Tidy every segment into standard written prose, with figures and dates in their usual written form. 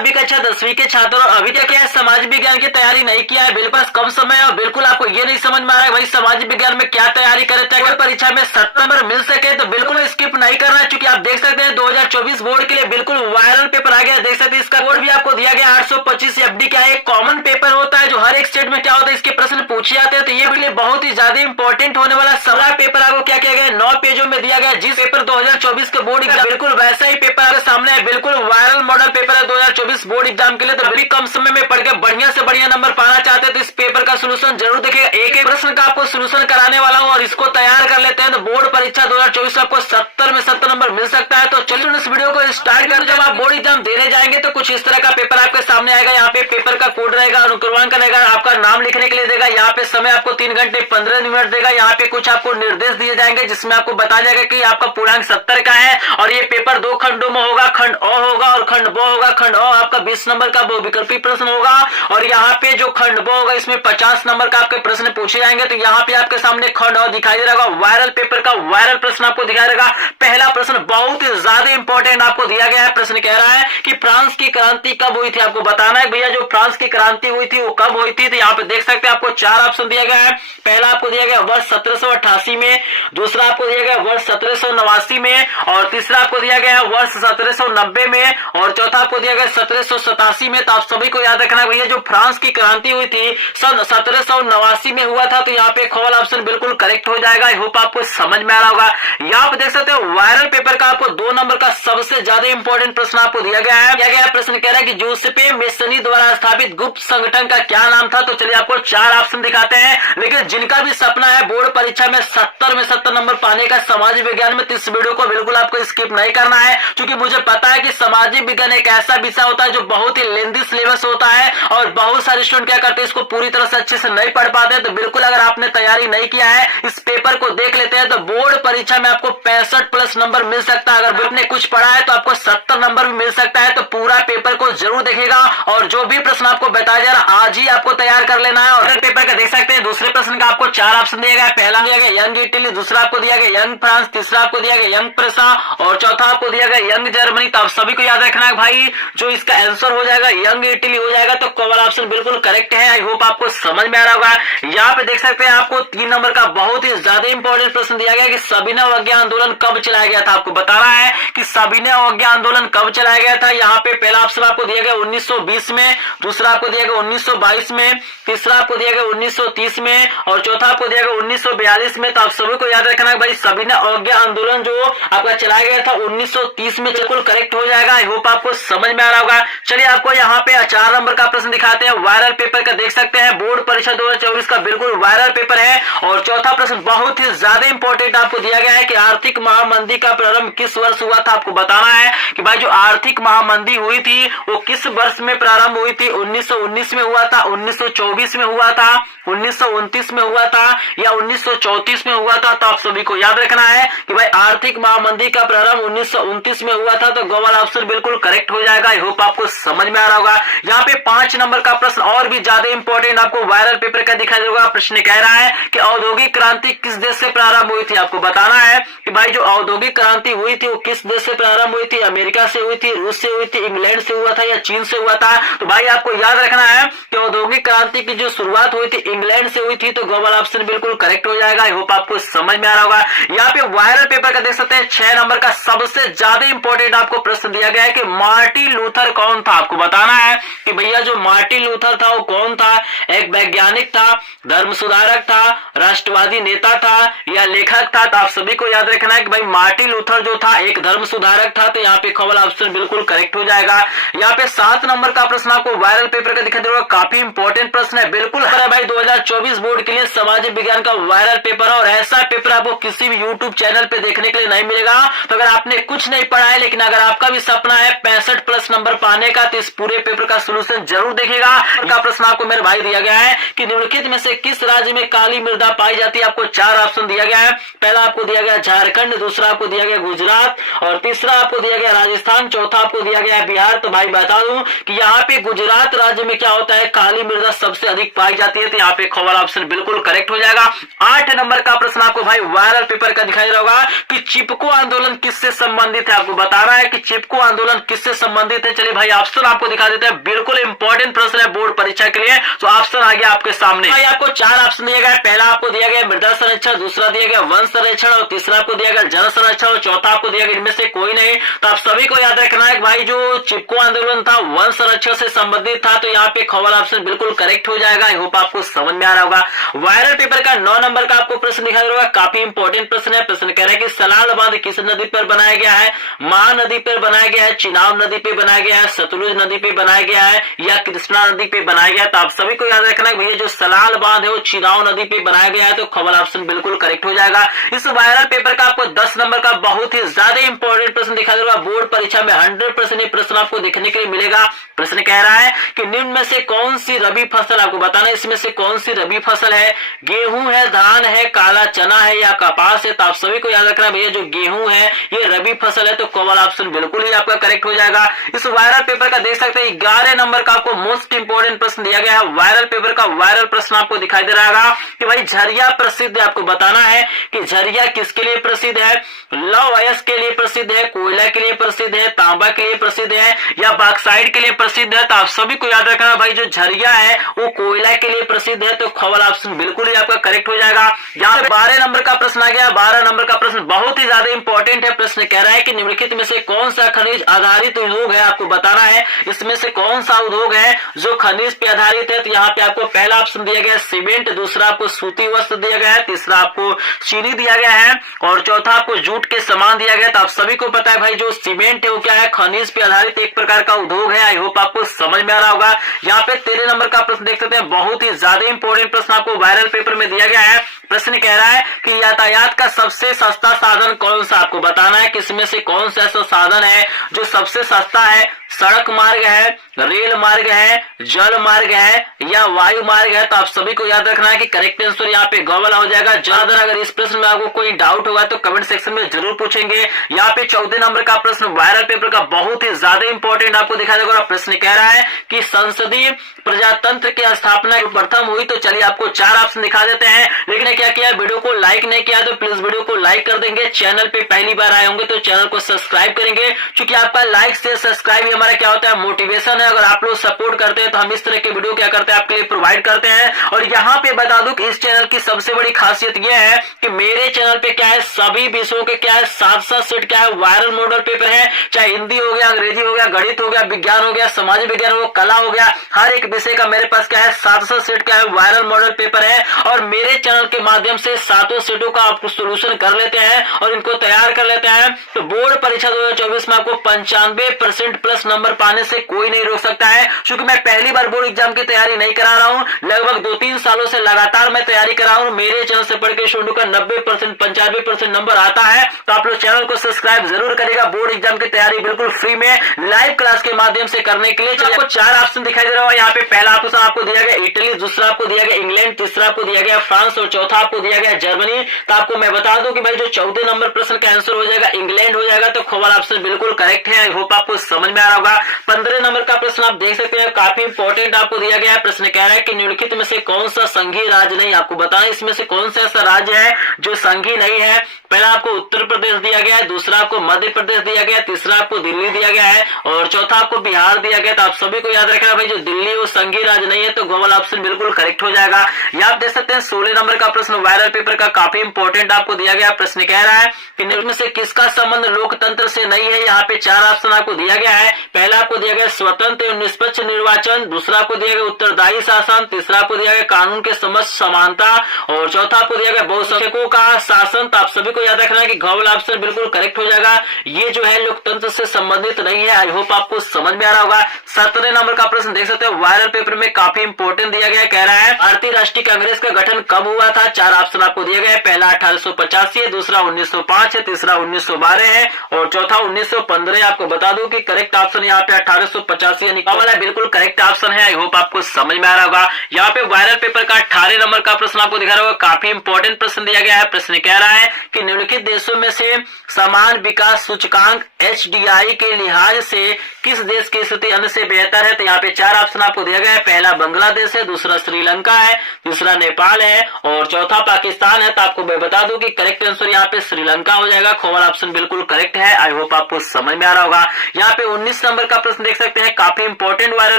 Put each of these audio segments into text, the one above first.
सभी कक्षा 10वीं के छात्रों अभी तक क्या समाज विज्ञान की तैयारी नहीं किया है, बिल्कुल कम समय है और बिल्कुल आपको ये नहीं समझ में आ रहा है भाई समाज विज्ञान में क्या तैयारी करे ताकि अगर परीक्षा में 70 नंबर मिल सके तो बिल्कुल स्किप नहीं करना है, क्योंकि आप देख सकते हैं 2024 बोर्ड के लिए बिल्कुल वायरल पेपर आ गया है। देख सकते हैं इसका कोड भी आपको दिया गया 825 एफडी क्या है, कॉमन पेपर होता है जो हर एक स्टेट में क्या होता है इसके प्रश्न पूछे जाते हैं। तो ये बिल्कुल बहुत ही ज्यादा इंपॉर्टेंट होने वाला सवाल पेपर आपको क्या किया गया 9 पेजों में दिया गया, जिस पेपर 2024 के बोर्ड एग्जाम बिल्कुल वैसा ही पेपर आपके सामने है, बिल्कुल वायरल मॉडल पेपर है 2024 बोर्ड एग्जाम के लिए। तो बड़ी कम समय में पढ़ के बढ़िया से बढ़िया नंबर पाना चाहते हैं तो इस पेपर का सोल्यूशन जरूर देखिएगा। एक एक प्रश्न का आपको सोल्यूशन कराने वाला हूँ और इसको तैयार कर लेते हैं तो बोर्ड परीक्षा 2024 आपको 70 में 70 नंबर मिल सकता है। तो चलिए इस वीडियो को स्टार्ट कर, जब आप बोर्ड एग्जाम देने जाएंगे तो कुछ इस तरह का पेपर आपके सामने आएगा। यहाँ पे पेपर का कोड रहेगा, अनुक्रमांक रहेगा, आपका नाम लिखने के लिए देगा, यहाँ पे समय आपको 3 घंटे 15 मिनट देगा। यहाँ पे कुछ आपको निर्देश दिए जाएंगे जिसमें आपको बताया जाएगा कि आपका पूर्णांक 70 का है और ये पेपर 2 खंडों में होगा, खंड अ होगा और खंड ब होगा। खंड अ आपका 20 नंबर का बहुविकल्पी प्रश्न होगा और यहाँ पे जो खंड ब होगा इसमें 50 नंबर का आपके प्रश्न पूछे जाएंगे। तो यहाँ पे आपके सामने खंड अ दिखाई दे रहा होगा, वायरल पेपर का वायरल प्रश्न आपको दिखाई देगा। पहला प्रश्न बहुत ही ज्यादा इंपॉर्टेंट आपको दिया गया है। प्रश्न कह रहा है कि फ्रांस की क्रांति कब हुई थी, आपको बताना है भैया जो फ्रांस की क्रांति हुई थी वो कब हुई थी। तो यहाँ पे देख सकते हैं आपको 4 ऑप्शन दिया गया है। पहला आपको दिया गया वर्ष 1788 में, दूसरा आपको दिया गया वर्ष 1789 में और तीसरा आपको दिया गया है वर्ष 1790 में और चौथा आपको दिया गया 1787 में। तो आप सभी को याद रखना है भैया जो फ्रांस की क्रांति हुई थी सन 1789 में हुआ था। तो यहाँ पे खोल ऑप्शन बिल्कुल करेक्ट हो जाएगा। आई होप आपको समझ में आ रहा होगा। यहाँ पे देख सकते हो वायरल पेपर का आपको 2 नंबर का सबसे ज्यादा इंपॉर्टेंट प्रश्न आपको दिया गया है। प्रश्न कह रहा है कि जूसेपे मेसनी द्वारा स्थापित गुप्त संगठन का क्या नाम था। तो चलिए आपको 4 ऑप्शन दिखाते हैं, लेकिन जिनका भी सपना है बोर्ड परीक्षा में 70 में 70 नंबर पाने का समाज विज्ञान में, तो इस वीडियो को बिल्कुल आपको स्किप नहीं करना है, क्योंकि मुझे पता है कि सामाजिक विज्ञान एक ऐसा विषय होता है जो बहुत ही लेंथी सिलेबस होता है और बहुत सारे स्टूडेंट क्या करते हैं इसको पूरी तरह से अच्छे से नहीं पढ़ पाते। तो बिल्कुल अगर आपने तैयारी नहीं किया है इस पेपर को देख लेते हैं तो बोर्ड परीक्षा में आपको 65 प्लस नंबर मिल सकता है। अगर आपने कुछ पढ़ा है तो आपको 70 नंबर भी मिल सकता है। तो पूरा पेपर को जरूर देखिएगा और जो भी प्रश्न आपको बताया जा रहा आज ही आपको तैयार कर लेना है। और पेपर का देख सकते हैं दूसरे प्रश्न का आपको 4 ऑप्शन दिया गया है। पहला दिया गया यंग इटली, दूसरा आपको दिया गया यंग फ्रांस, तीसरा आपको दिया गया यंग प्रेसा और चौथा आपको दिया गया यंग जर्मनी। तो आप सभी को याद रखना है भाई जो इसका आंसर हो जाएगा यंग इटली हो जाएगा। तो कॉमन ऑप्शन बिल्कुल करेक्ट है। आई होप आपको समझ में आ रहा होगा। यहाँ पे देख सकते हैं आपको 3 नंबर का बहुत ही ज्यादा इंपॉर्टेंट प्रश्न दिया गया कि सविनय अवज्ञा आंदोलन कब चलाया गया था। आपको बताना है कि सविनय अवज्ञा आंदोलन कब चलाया गया था। यहाँ पे पहला ऑप्शन आपको दिया गया 1920 में, दूसरा आपको दिया गया 1922 में, तीसरा आपको दिया गया 1930 में और चौथा आपको दिया गया 1942 में। तो आप सभी को याद रखना है भाई सविनय अवज्ञा आंदोलन जो आपका चलाया गया था 1930 में, बिल्कुल करेक्ट हो जाएगा। आई होप आपको समझ में आ रहा होगा। चलिए आपको यहाँ पे 4 नंबर का प्रश्न दिखाते हैं, वायरल पेपर का देख सकते हैं, बोर्ड परीक्षा 2024 का बिल्कुल वायरल पेपर है। और चौथा प्रश्न बहुत ही ज्यादा इंपॉर्टेंट आपको दिया गया है कि आर्थिक महामंदी का प्रारंभ किस वर्ष हुआ था। आपको बताना है कि भाई जो आर्थिक महामंदी हुई थी वो किस वर्ष में प्रारंभ हुई थी। 1919 में हुआ था, 1924 में हुआ था, 1929 में हुआ था या 1934 में हुआ था। तो आप सभी को याद रखना है कि भाई आर्थिक महामंदी का प्रारंभ 1929 में हुआ था। तो गवर्नर ऑप्शन बिल्कुल करेक्ट हो जाएगा। आई होप आपको समझ में आ रहा होगा। यहाँ पे 5 नंबर का प्रश्न और भी ज्यादा इंपॉर्टेंट आपको वायरल पेपर का दिखाई देगा। प्रश्न कह रहा है कि औद्योगिक क्रांति किस देश से प्रारंभ हुई थी। आपको बताना है कि भाई जो औद्योगिक क्रांति हुई थी वो किस देश से प्रारंभ हुई थी। अमेरिका से हुई थी, रूस से हुई थी, इंग्लैंड से हुआ था या चीन से हुआ था। तो भाई आपको याद रखना है कि औद्योगिक क्रांति की जो शुरुआत हुई थी इंग्लैंड से हुई थी। तो गवर्नर ऑप्शन बिल्कुल करेक्ट हो जाएगा। आई होप आपको समझ में आ रहा होगा। यहाँ पे वायरल पेपर का देख सकते हैं 6 नंबर का सबसे ज्यादा इंपॉर्टेंट आपको प्रश्न दिया गया है कि मार्टिन लूथर कौन था। आपको बताना है कि भैया जो मार्टिन लूथर था वो कौन था। एक वैज्ञानिक था, धर्म सुधारक था, राष्ट्रवादी नेता था या लेखक था। तो आप सभी को याद रखना है कि भाई मार्टिन लूथर जो था एक धर्म सुधारक था। तो यहाँ पे कॉमन ऑप्शन बिल्कुल करेक्ट हो जाएगा। यहाँ पे 7 नंबर का प्रश्न आपको वायरल पेपर का दिखाई देगा, काफी इंपॉर्टेंट प्रश्न है। बिल्कुल भाई 2024 बोर्ड के लिए सामाजिक विज्ञान का वायरल पेपर और ऐसा पेपर आपको किसी भी यूट्यूब चैनल पे देखने के लिए नहीं मिलेगा। तो अगर आपने कुछ नहीं पढ़ा है लेकिन अगर आपका भी सपना है 65 प्लस नंबर पाने का तो इस पूरे पेपर का सोल्यूशन जरूर देखिएगा। का प्रश्न आपको मेरे भाई दिया गया है कि निम्नलिखित में से किस राज्य में काली मृदा पाई जाती है। आपको 4 ऑप्शन दिया गया है। पहला आपको दिया गया झारखंड, दूसरा आपको दिया गया गुजरात और तीसरा आपको दिया गया राजस्थान, चौथा आपको दिया गया बिहार। तो भाई बता दूं कि यहाँ पे गुजरात राज्य में क्या होता है, काली मृदा सबसे अधिक पाई जाती है। तो यहाँ पे खबर ऑप्शन बिल्कुल करेक्ट हो जाएगा। 8 नंबर का प्रश्न आपको भाई वायरल पेपर का दिखाई दे रहा होगा कि चिपको आंदोलन किससे संबंधित है। आपको बताना है कि चिपको आंदोलन किससे संबंधित है। चलिए भाई ऑप्शन आपको दिखा देते हैं, बिल्कुल इंपॉर्टेंट प्रश्न है बोर्ड परीक्षा के लिए। तो ऑप्शन आ गया आपके सामने। भाई आपको 4 ऑप्शन दिया गया है। पहला आपको दिया गया मृदा संरक्षण, दूसरा दिया गया वन संरक्षण और तीसरा आपको दिया गया जल संरक्षण और चौथा आपको दिया गया इनमें से कोई नहीं। तो आप सभी को याद रखना है भाई जो चिपको आंदोलन था वन संरक्षण से संबंधित था। तो यहाँ पे खबर ऑप्शन बिल्कुल करेक्ट हो जाएगा। आई होप आपको समझ में आ रहा होगा। वायरल पेपर का 9 नंबर का आपको प्रश्न दिखाई दे रहा होगा, काफी इंपॉर्टेंट प्रश्न है। प्रश्न कह रहा है कि सलाल बांध किस नदी पर बनाया गया है। महानदी पर बनाया गया है, चिनाब नदी पे बनाया गया है, सतलुज नदी पे बनाया गया है या कृष्णा नदी पे बनाया गया है। तो आप सभी को याद रखना है भैया जो सलाल बांध है वो चिनाब नदी पे बनाया गया है। तो खबर ऑप्शन बिल्कुल करेक्ट हो जाएगा। इस वायरल पेपर का आपको 10 नंबर का बहुत ही ज्यादा इंपॉर्टेंट प्रश्न दिखाई दे रहा है। बोर्ड परीक्षा में 100% ये प्रश्न आपको देखने के लिए मिलेगा। प्रश्न कह रहा है कि निम्न में से कौन सी रबी फसल, आपको बताना है इसमें से कौन सी रबी फसल है। गेहूं है, धान है, काला चना है या कपास है। तो आप सभी को याद रखना भैया जो गेहूं है ये रबी फसल है। तो कवर ऑप्शन बिल्कुल ही आपका करेक्ट हो जाएगा। इस वायरल पेपर का देख सकते हैं 11 नंबर का आपको मोस्ट इंपोर्टेंट प्रश्न दिया गया है। वायरल पेपर का वायरल प्रश्न आपको दिखाई दे रहा है कि भाई झरिया प्रसिद्ध है। आपको बताना है कि झरिया किसके लिए प्रसिद्ध है। लौह अयस्क के लिए प्रसिद्ध है, कोयला के लिए प्रसिद्ध है, तांबा के लिए प्रसिद्ध है या बॉक्साइट के लिए प्रसिद्ध है। तो आप सभी को याद रखना भाई जो झरिया है वो कोयला के लिए प्रसिद्ध है। तो खबर ऑप्शन बिल्कुल ही आपका करेक्ट हो जाएगा। यहाँ पे 12 नंबर का प्रश्न आ गया। 12 नंबर का प्रश्न बहुत ही ज्यादा इंपॉर्टेंट है। प्रश्न कह रहा है कि निम्नलिखित में से कौन सा खनिज आधारित उद्योग है। आपको बताना है इसमें से कौन सा उद्योग है जो खनिज पे आधारित है। तो यहाँ पे आपको पहला ऑप्शन दिया गया है सीमेंट, दूसरा आपको सूती वस्त्र दिया गया है, तीसरा आपको चीनी दिया गया है और चौथा आपको जूट के सामान दिया गया। तो आप सभी को पता है भाई जो सीमेंट है वो क्या है, खनिज पे आधारित एक प्रकार का उद्योग है। आई होप आपको समझ में आ रहा होगा। यहाँ पे 13 नंबर का प्रश्न देख सकते हैं, बहुत ही ज्यादा इंपॉर्टेंट प्रश्न आपको वायरल पेपर में दिया गया है। प्रश्न कह रहा है कि यातायात का सबसे सस्ता साधन कौन सा। आपको बताना है कि इसमें से कौन सा ऐसा साधन है जो सबसे सस्ता है। सड़क मार्ग है, रेल मार्ग है, जल मार्ग है या वायु मार्ग है। तो आप सभी को याद रखना है कि करेक्ट आंसर यहाँ पे गवर्नमेंट हो जाएगा। ज्यादा अगर इस प्रश्न में आपको कोई डाउट होगा तो कमेंट सेक्शन में जरूर पूछेंगे। यहाँ पे 14 नंबर का प्रश्न वायरल पेपर का बहुत ही ज्यादा इंपॉर्टेंट आपको दिखाई देगा। प्रश्न कह रहा है कि संसदीय प्रजातंत्र की स्थापना प्रथम हुई। तो चलिए आपको 4 ऑप्शन दिखा देते हैं। लेकिन क्या किया, वीडियो को लाइक नहीं किया तो प्लीज वीडियो को लाइक कर देंगे। चैनल पे पहली बार आए होंगे तो चैनल को सब्सक्राइब करेंगे, क्योंकि आपका लाइक से सब्सक्राइब हमारा क्या होता है मोटिवेशन है। अगर आप लोग सपोर्ट करते हैं तो हम इस तरह के वीडियो क्या करते हैं आपके लिए प्रोवाइड करते हैं। और यहाँ पे बता दूं कि इस चैनल की सबसे बड़ी खासियत यह है कि मेरे चैनल पे क्या है सभी विषयों के क्या है 7-7 सेट क्या है वायरल मॉडल पेपर है। चाहे हिंदी हो गया, अंग्रेजी हो गया, गणित हो गया, विज्ञान हो गया, समाज विज्ञान हो, कला हो गया, हर एक विषय का मेरे पास क्या है 7-7 सेट क्या है वायरल मॉडल पेपर है। और मेरे चैनल के माध्यम से 7 सेटों का आप सोल्यूशन कर लेते हैं और इनको तैयार कर लेते हैं। तो बोर्ड परीक्षा 2024 में आपको 95% प्लस नंबर पाने से कोई नहीं रोक सकता है। क्योंकि मैं पहली बार बोर्ड एग्जाम की तैयारी नहीं करा रहा हूं, लगभग 2-3 सालों से लगातार मैं तैयारी कर रहा हूं। मेरे चैनल से पढ़ के स्टूडेंट का 90% 95% नंबर आता है। तो आप लोग चैनल को सब्सक्राइब जरूर करेगा। बोर्ड एग्जाम की तैयारी बिल्कुल फ्री में लाइव क्लास के माध्यम से करने के लिए आपको 4 ऑप्शन दिखाई दे रहा है। यहाँ पे पहला ऑप्शन आपको दिया गया इटली, दूसरा आपको दिया गया इंग्लैंड, तीसरा आपको दिया गया फ्रांस और चौथा आपको दिया गया जर्मनी। तो आपको मैं बता दूं कि भाई जो 14 नंबर प्रश्न का आंसर हो जाएगा इंग्लैंड हो जाएगा। तो खबर ऑप्शन बिल्कुल करेक्ट है। आई होप आपको समझ में आ रहा होगा। 15 नंबर का प्रश्न आप देख सकते हैं, काफी इंपॉर्टेंट आपको दिया गया है। प्रश्न कह रहा है कि निम्नलिखित में से कौन सा संघीय राज्य नहीं। आपको बताना इसमें से कौन सा ऐसा राज्य है जो संघीय नहीं है। पहला आपको उत्तर प्रदेश दिया गया है, दूसरा आपको मध्य प्रदेश दिया गया है, तीसरा आपको दिल्ली दिया गया है और चौथा आपको बिहार दिया गया। तो आप सभी को याद रखना भाई जो दिल्ली वो संघीय राज्य नहीं है। तो गवर्नमेंट ऑप्शन बिल्कुल करेक्ट हो जाएगा। ये आप देख सकते हैं 16 नंबर का प्रश्न वायरल पेपर का काफी इंपॉर्टेंट आपको दिया गया। प्रश्न कह रहा है कि निम्न में से किसका संबंध लोकतंत्र से नहीं है। यहाँ पे 4 ऑप्शन आपको दिया गया है। पहला आपको दिया गया स्वतंत्र एवं निष्पक्ष निर्वाचन, दूसरा आपको दिया गया उत्तरदायी शासन, तीसरा आपको दिया गया कानून के समक्ष समानता और चौथा आपको दिया गया बहुसंख्यकों का शासन। तो आप सभी को याद रखना है कि गवर्नमेंट ऑप्शन बिल्कुल करेक्ट हो जाएगा। ये जो है लोकतंत्र से संबंधित नहीं है। आई होप आपको समझ में आ रहा होगा। 17 नंबर का प्रश्न देख सकते हैं वायरल पेपर में काफी इंपॉर्टेंट दिया गया। कह रहा है भारतीय राष्ट्रीय कांग्रेस का गठन कब हुआ था। चार ऑप्शन आपको दिए गए। पहला 1885 है, दूसरा 1905 है, तीसरा 1912 है और चौथा 1915। आपको बता दूं कि करेक्ट ऑप्शन यहाँ पे 1885 यानी वाला बिल्कुल करेक्ट ऑप्शन है। आई होप आपको समझ में आ रहा होगा। यहाँ पे वायरल पेपर का 18 नंबर का प्रश्न आपको दिखा रहा होगा। काफी इंपॉर्टेंट प्रश्न दिया गया है। प्रश्न कह रहा है कि निम्नलिखित देशों में से समान विकास सूचकांक HDI के लिहाज से किस देश की स्थिति अन्य से बेहतर है। तो यहाँ पे चार ऑप्शन आपको दिया गया है। पहला बांग्लादेश है, दूसरा श्रीलंका है, तीसरा नेपाल है और चौथा पाकिस्तान है। तो आपको मैं बता दूं कि करेक्ट आंसर यहाँ पे श्रीलंका हो जाएगा। खोवाल ऑप्शन बिल्कुल करेक्ट है। आई होप आपको समझ में आ रहा होगा। यहाँ पे 19 नंबर का प्रश्न देख सकते हैं। काफी इंपॉर्टेंट वायरल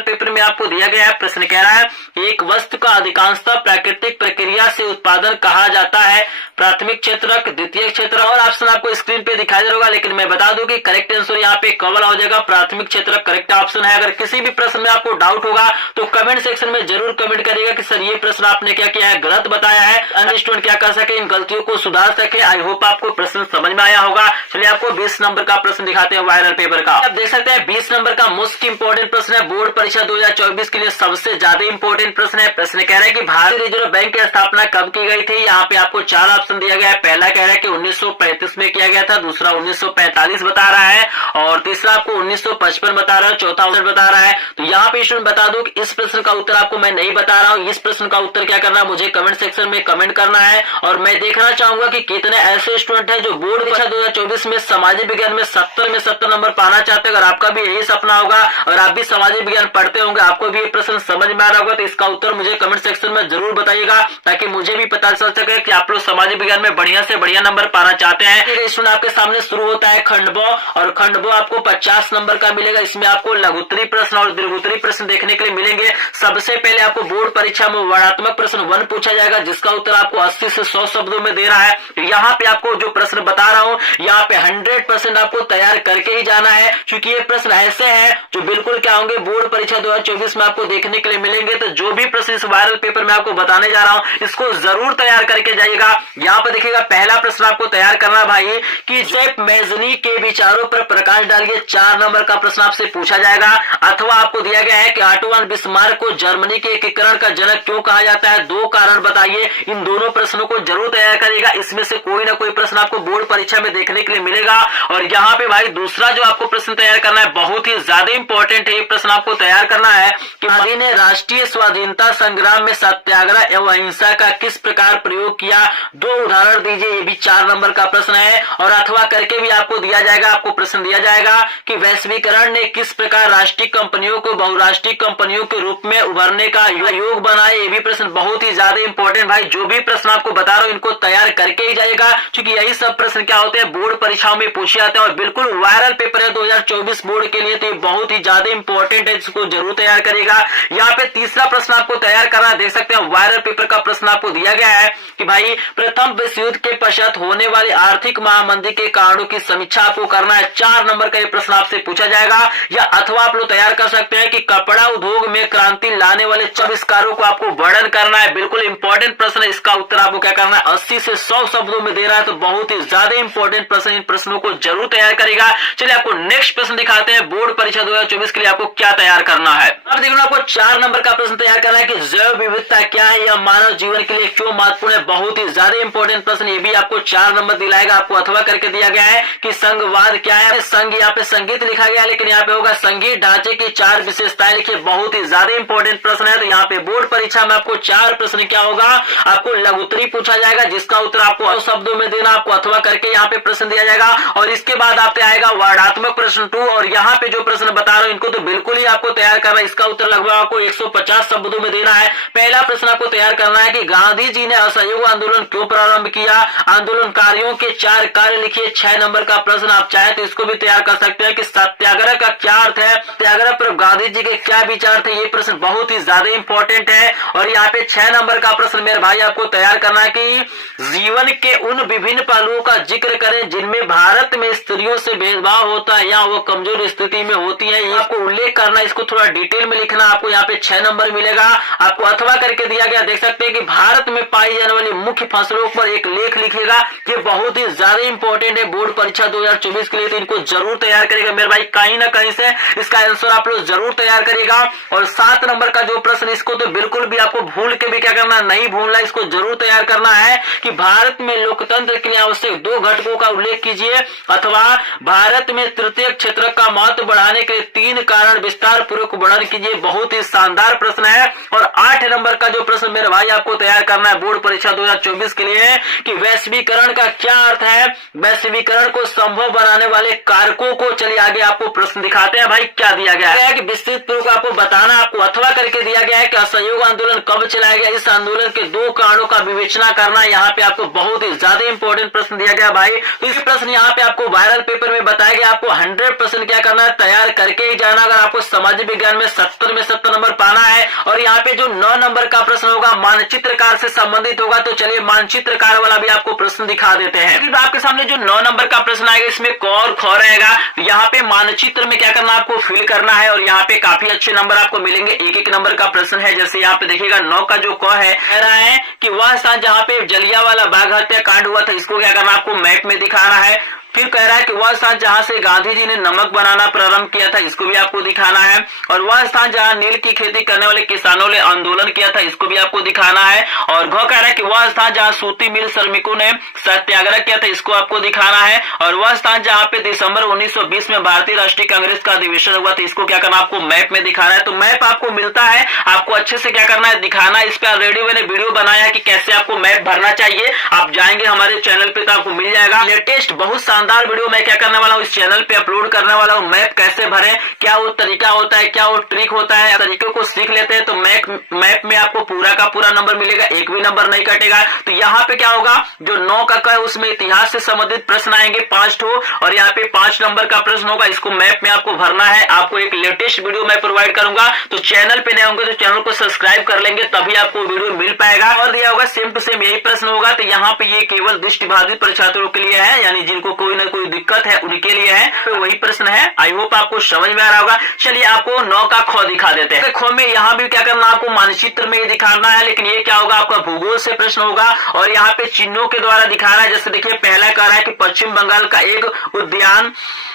पेपर में आपको दिया गया है। प्रश्न कह रहा है एक वस्तु का अधिकांशतः प्राकृतिक प्रक्रिया से उत्पादन कहा जाता है। प्राथमिक क्षेत्रक, द्वितीय क्षेत्र और ऑप्शन आपको स्क्रीन पे दिखाई दे रहा होगा। लेकिन मैं बता दूं कि करेक्ट आंसर यहाँ पे कवर हो जाएगा। प्राथमिक क्षेत्रक करेक्ट ऑप्शन है। अगर किसी भी प्रश्न में आपको डाउट होगा तो कमेंट सेक्शन में जरूर कमेंट करिएगा कि सर ये प्रश्न आपने क्या किया है, गलत बताया है। अन्य स्टूडेंट क्या कर सके, इन गलतियों को सुधार सके। आई होप आपको प्रश्न समझ में आया होगा। चलिए आपको 20 नंबर का प्रश्न दिखाते हैं वायरल पेपर का। आप देख सकते हैं 20 नंबर का मोस्ट इंपोर्टेंट प्रश्न है। बोर्ड परीक्षा 2024 के लिए सबसे ज्यादा इंपोर्टेंट प्रश्न है। प्रश्न कह रहा है कि भारतीय रिजर्व बैंक की स्थापना कब की गई थी। यहाँ पे आपको चार ऑप्शन दिया गया है। पहला कह रहा है कि 1935 में किया गया था, दूसरा 1945 बता रहा है और तीसरा आपको 1955 बता रहा है, चौथा ऑप्शन बता रहा है। तो यहाँ पे स्टूडेंट बता दूं कि इस प्रश्न का उत्तर आपको मैं नहीं बता रहा हूँ। इस प्रश्न का उत्तर क्या करना है, मुझे कमेंट सेक्शन में कमेंट करना है और मैं देखना चाहूंगा कि कितने ऐसे स्टूडेंट हैं जो बोर्ड परीक्षा 2024 में सामाजिक विज्ञान में 70 नंबर पाना चाहते हैं। अगर आपका भी यही सपना होगा और आप भी सामाजिक विज्ञान पढ़ते होंगे, आपको भी ये प्रश्न समझ में आ रहा होगा, तो इसका उत्तर मुझे कमेंट सेक्शन में जरूर बताइएगा ताकि मुझे भी पता चल सके कि आप लोग सामाजिक विज्ञान में बढ़िया से बढ़िया नंबर पाना चाहते हैं। स्टूडेंट आपके सामने शुरू होता है खंड ब और खंड ब आपको 50 नंबर का मिलेगा। इसमें आपको लघुत्तरी प्रश्न और दीर्घोत्तरी प्रश्न देखने के लिए मिलेंगे। सबसे पहले आपको बोर्ड परीक्षा में वर्णात्मक प्रश्न 1 पूछा जाएगा जिसका उत्तर आपको 80 से 100 शब्दों में देना है। यहाँ पे आपको जो प्रश्न बता रहा हूँ यहाँ पे 100% आपको तैयार करके ही जाना है क्योंकि ये प्रश्न ऐसे हैं जो बिल्कुल क्या होंगे बोर्ड परीक्षा 2024 में आपको देखने के लिए मिलेंगे। तो जो भी प्रश्न इस वायरल पेपर में आपको बताने जा रहा हूँ इसको जरूर तैयार करके जाइएगा। यहाँ पे देखिएगा पहला प्रश्न आपको तैयार करना भाई कि जेफ मैजनी के विचारों पर प्रकाश डालिए। 4 नंबर का प्रश्न आपसे पूछा जाएगा। अथवा आपको दिया गया है कि ऑटो बिस्मार्क को जर्मनी के एकीकरण का जनक क्यों कहा जाता है, 2 कारण बताइए। इन दोनों प्रश्नों को जरूर तैयार करिएगा। इसमें से कोई ना कोई प्रश्न आपको बोर्ड परीक्षा में देखने के लिए मिलेगा। और यहाँ पे भाई दूसरा जो आपको प्रश्न तैयार करना है बहुत ही ज्यादा इंपॉर्टेंट है। ये प्रश्न आपको तैयार करना है कि गांधी ने राष्ट्रीय स्वाधीनता संग्राम में सत्याग्रह एवं अहिंसा का किस प्रकार प्रयोग किया, 2 उदाहरण दीजिए। ये भी 4 नंबर का प्रश्न है। और अथवा करके भी आपको दिया जाएगा, आपको प्रश्न दिया जाएगा कि वैश्वीकरण ने किस प्रकार राष्ट्रीय कंपनियों को बहुराष्ट्रीय कंपनियों के रूप में उभरने का योग बनाया। ये भी प्रश्न बहुत ही ज्यादा इंपॉर्टेंट भाई। जो भी प्रश्न आपको बता रहा हूँ इनको तैयार करके ही जाएगा क्योंकि यही सब प्रश्न क्या होते हैं बोर्ड परीक्षाओं में पूछे जाते हैं और बिल्कुल वायरल पेपर है 2024 बोर्ड के लिए। तो ये बहुत ही ज्यादा इंपॉर्टेंट है, इसको जरूर तैयार करेगा। यहाँ पे तीसरा प्रश्न आपको तैयार करना, देख सकते हैं वायरल पेपर का प्रश्न आपको दिया गया है कि भाई प्रथम विश्व युद्ध के पश्चात होने वाली आर्थिक महामंदी के कारणों की समीक्षा आपको करना है। 4 नंबर का ये प्रश्न आपसे पूछा जाएगा। या अथवा आप लोग तैयार कर सकते हैं कि कपड़ा उद्योग में क्रांति लाने वाले आविष्कारों को आपको वर्णन करना है। बिल्कुल इंपॉर्टेंट प्रश्न है। इसका उत्तर आपको क्या करना है 80 से 100 शब्दों में दे रहा है। तो बहुत ही ज्यादा इंपॉर्टेंट प्रश्न, इन प्रश्नों को जरूर तैयार करेगा। चलिए आपको नेक्स्ट प्रश्न दिखाते हैं बोर्ड परीक्षा 2024 के लिए आपको क्या तैयार करना है। अब देखो आपको 4 नंबर का प्रश्न तैयार करना है कि जैव विविधता क्या है, यह मानव जीवन के लिए क्यों महत्वपूर्ण है। बहुत ही ज्यादा इंपॉर्टेंट प्रश्न, ये भी आपको 4 नंबर दिलाएगा। आपको अथवा करके दिया गया है कि संघवाद क्या है। संघ यहाँ पे संगीत लिखा गया है लेकिन यहाँ पे होगा संगीत ढांचे की 4 विशेषताएं लिखिए। बहुत ही ज्यादा इंपॉर्टेंट प्रश्न है। तो यहाँ पे बोर्ड परीक्षा में आपको 4 प्रश्न क्या होगा, आपको लघुत्तरी पूछा जाएगा जिसका उत्तर आपको शब्दों में देना, आपको अथवा करके यहाँ पे प्रश्न दिया जाएगा। और इसके बाद आपसे आएगा वर्णात्मक प्रश्न 2 और यहाँ पे जो प्रश्न बता रहा हूँ इनको तो बिल्कुल ही आपको तैयार करना है। इसका उत्तर लगभग आपको 150 शब्दों में देना है। पहला प्रश्न आपको तैयार करना है कि गांधी जी ने असहयोग आंदोलन क्यों प्रारंभ किया, आंदोलनकारियों के 4 कार्य लिखिए। 6 नंबर का प्रश्न आप चाहे तो इसको भी तैयार कर सकते हैं कि सत्याग्रह का क्या अर्थ है, सत्याग्रह पर गांधी जी के क्या विचार थे। ये प्रश्न बहुत ही ज्यादा इंपॉर्टेंट है। और यहाँ पे 6 नंबर का प्रश्न मेरे भाई आपको तैयार करना है कि जीवन के उन विभिन्न पहलुओं का जिक्र करें जिनमें भारत में स्त्रियों से भेदभाव होता है या वो कमजोर स्थिति में होती है। ये आपको उल्लेख करना, इसको थोड़ा डिटेल में लिखना। आपको यहाँ पे 6 नंबर मिलेगा। आपको अथवा करके दिया गया, देख सकते हैं कि भारत में पाई जाने वाली मुख्य फसलों पर एक लेख लिखेगा। ये बहुत ही ज्यादा इंपॉर्टेंट है बोर्ड परीक्षा 2024 के लिए। तो इनको जरूर तैयार करेगा मेरे भाई, कहीं ना कहीं से इसका आंसर आप लोग जरूर तैयार करेगा। और 7 नंबर का जो प्रश्न, इसको तो बिल्कुल भी आपको भूल के भी क्या करना नहीं भूलना, इसको आपको जरूर तैयार करना है कि भारत में लोकतंत्र के लिए आवश्यक 2 घटकों का उल्लेख कीजिए, अथवा भारत में तृतीय क्षेत्र का महत्व बढ़ाने के 3 कारण विस्तार पूर्वक वर्णन कीजिए। बहुत ही शानदार प्रश्न है। और 8 नंबर का जो प्रश्न मेरे भाई आपको तैयार करना है बोर्ड परीक्षा 2024 के लिए कि वैश्वीकरण का क्या अर्थ है, वैश्वीकरण को संभव बनाने वाले कारकों को, चलिए आगे आपको प्रश्न दिखाते हैं भाई क्या दिया गया है कि विस्तृत पूर्वक आपको बताना, आपको अथवा करके दिया गया है कि असहयोग आंदोलन कब चलाया गया, इस आंदोलन के 2 कारणों का विवेचना करना। यहाँ पे आपको बहुत ही ज्यादा इंपॉर्टेंट प्रश्न दिया गया भाई। तो इस प्रश्न यहाँ पे आपको वायरल पेपर में बताया गया, आपको 100% क्या करना है, तैयार करके ही जाना अगर आपको समाज विज्ञान में 70 में 70 नंबर पाना है। और यहाँ पे जो 9 नंबर का प्रश्न होगा मानचित्रकार से संबंधित होगा, तो चलिए मानचित्रकार वाला भी आपको प्रश्न दिखा देते हैं। आपके सामने जो 9 नंबर का प्रश्न आएगा इसमें क और ख रहेगा। यहाँ पे मानचित्र में क्या करना आपको फिल करना है और यहाँ पे काफी अच्छे नंबर आपको मिलेंगे। 1-1 नंबर का प्रश्न है। जैसे यहाँ पे देखिएगा 9 का जो क है, कह रहा है कि वह स्थान जहाँ पे जलियांवाला बाग हत्याकांड हुआ था इसको क्या करना आपको मैप में दिखाना है। फिर कह रहा है कि वह स्थान जहां से गांधी जी ने नमक बनाना प्रारंभ किया था इसको भी आपको दिखाना है। और वह स्थान जहां नील की खेती करने वाले किसानों ने आंदोलन किया था इसको भी आपको दिखाना है। और घ कह रहा है कि वह स्थान जहां सूती मिल श्रमिकों ने सत्याग्रह किया था इसको आपको दिखाना है। और वह स्थान जहां पे दिसंबर 1920 में भारतीय राष्ट्रीय कांग्रेस का अधिवेशन हुआ था इसको क्या करना आपको मैप में दिखाना है। तो मैप आपको मिलता है, आपको अच्छे से क्या करना है, दिखाना है। इस पे ऑलरेडी मैंने वीडियो बनाया है कि कैसे आपको मैप भरना चाहिए। आप जाएंगे हमारे चैनल पे तो आपको मिल जाएगा। लेटेस्ट बहुत शानदार वीडियो मैं क्या करने वाला हूँ, इस चैनल पे अपलोड करने वाला हूँ। मैप कैसे भरें, क्या वो तरीका होता है, क्या वो ट्रिक होता है, तरीकों को सीख लेते हैं तो मैप में आपको पूरा का पूरा नंबर मिलेगा, एक भी नंबर नहीं कटेगा। तो यहाँ पे क्या होगा, जो 9 का है उसमें इतिहास से संबंधित प्रश्न आएंगे 5 ठो, और यहाँ पे 5 नंबर का प्रश्न होगा। इसको मैप में आपको भरना है। आपको एक लेटेस्ट वीडियो मैं प्रोवाइड करूंगा, तो चैनल पे नए होंगे तो चैनल को सब्सक्राइब कर लेंगे तभी आपको वीडियो मिल पाएगा। और दिया होगा सेम टू सेम यही प्रश्न होगा। तो यहाँ पे ये केवल दृष्टिबाधित परीक्षार्थियों के लिए है, यानी जिनको कोई ना कोई दिक्कत है उनके लिए है। तो वही प्रश्न है। आई होप आपको समझ में आ रहा होगा। चलिए आपको 9 का ख दिखा देते हैं। ख में यहाँ भी क्या करना आपको मानचित्र में दिखाना है, लेकिन ये क्या होगा आपका भूगोल से प्रश्न होगा और यहाँ पे चिन्हों के द्वारा दिखाना है। जैसे देखिए पहला कह रहा है कि पश्चिम बंगाल का एक उद्यान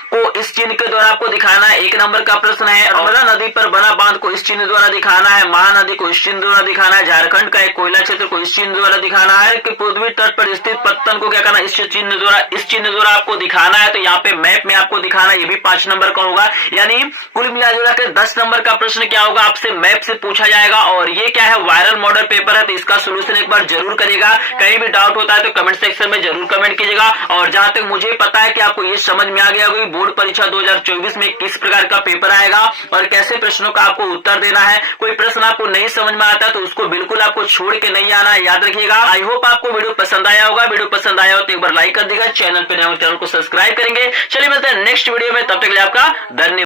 को इस चिन्ह के द्वारा आपको दिखाना है। 1 नंबर का प्रश्न है। नर्मदा नदी पर बना बांध को इस चिन्ह द्वारा दिखाना है। महानदी को इस चिन्ह द्वारा दिखाना है। झारखंड का एक कोयला क्षेत्र को इस चिन्ह द्वारा दिखाना है। कि पूर्वी तट पर स्थित पत्तन को क्या करना है, इस चिन्ह द्वारा आपको दिखाना है। तो यहाँ पे मैप में आपको दिखाना है। ये भी 5 नंबर का होगा। यानी कुल मिलाजुला के 10 नंबर का प्रश्न क्या होगा, आपसे मैप से पूछा जाएगा। और ये क्या है, वायरल मॉडल पेपर है, तो इसका सोल्यूशन एक बार जरूर करेगा। कहीं भी डाउट होता है तो कमेंट सेक्शन में जरूर कमेंट कीजिएगा। और जहां तक मुझे पता है कि आपको ये समझ में आ गया होगा बोर्ड परीक्षा 2024 में किस प्रकार का पेपर आएगा और कैसे प्रश्नों का आपको उत्तर देना है। कोई प्रश्न आपको नहीं समझ में आता तो उसको बिल्कुल आपको छोड़ के नहीं आना है, याद रखिएगा। आई होप आपको वीडियो पसंद आया होगा। वीडियो पसंद आया हो तो एक बार लाइक कर दीजिएगा, चैनल पे नए हो चैनल को सब्सक्राइब करेंगे। चलिए मिलते हैं नेक्स्ट वीडियो में, तब तक के लिए आपका धन्यवाद।